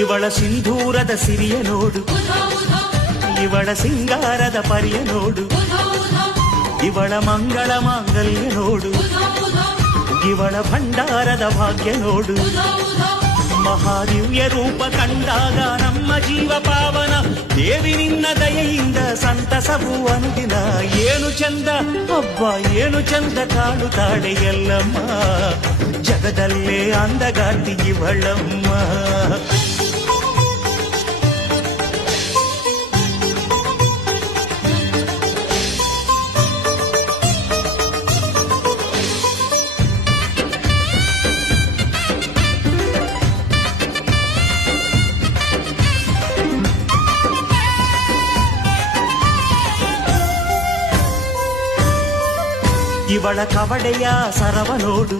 ಇವಳ ಸಿಂಧೂರದ ಸಿರಿಯ ನೋಡು, ಇವಳ ಸಿಂಗಾರದ ಪರಿಯ ನೋಡು, ಇವಳ ಮಂಗಳ ಮಾಂಗಲ್ಯ ನೋಡು, ಇವಳ ಭಂಡಾರದ ಭಾಗ್ಯ ನೋಡು. ಮಹಾದಿವ್ಯ ರೂಪ ಕಂಡಾಗ ನಮ್ಮ ಜೀವ ಪಾವನ, ದೇವಿ ನಿನ್ನ ದಯೆಯಿಂದ ಸಂತಸವು ಅನುದಿನ. ಏನು ಚಂದ ಹಬ್ಬ, ಏನು ಚಂದ ಕಾಣುತ್ತಾಳೆ ಎಲ್ಲಮ್ಮ, ಜಗದಲ್ಲೇ ಅಂದಗಾರ್ತಿ ಇವಳಮ್ಮ. ಇವಳ ಕವಡೆಯ ಸರವ ನೋಡು,